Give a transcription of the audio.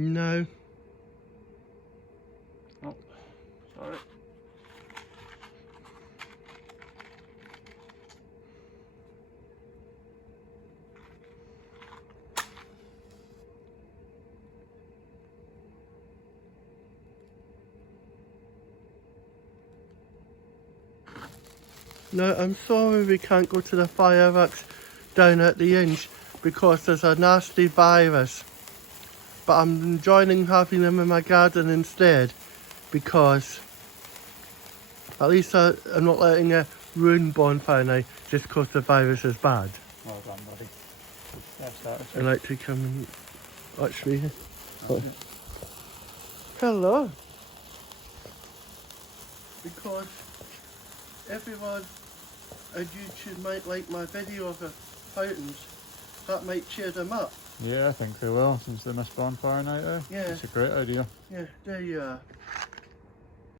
No. Oh, sorry. No, I'm sorry we can't go to the fireworks down at the Inch because there's a nasty virus. But I'm enjoying having them in my garden instead because at least I'm not letting a ruin bonfire night just because the virus is bad. Well done, buddy. Yes, that I is. like to come and watch me. Oh. Hello. Because everyone on YouTube might like my video of the fountains. That might cheer them up. Yeah, I think they will, since they missed bonfire night, eh? Yeah. It's a great idea. Yeah, there you are.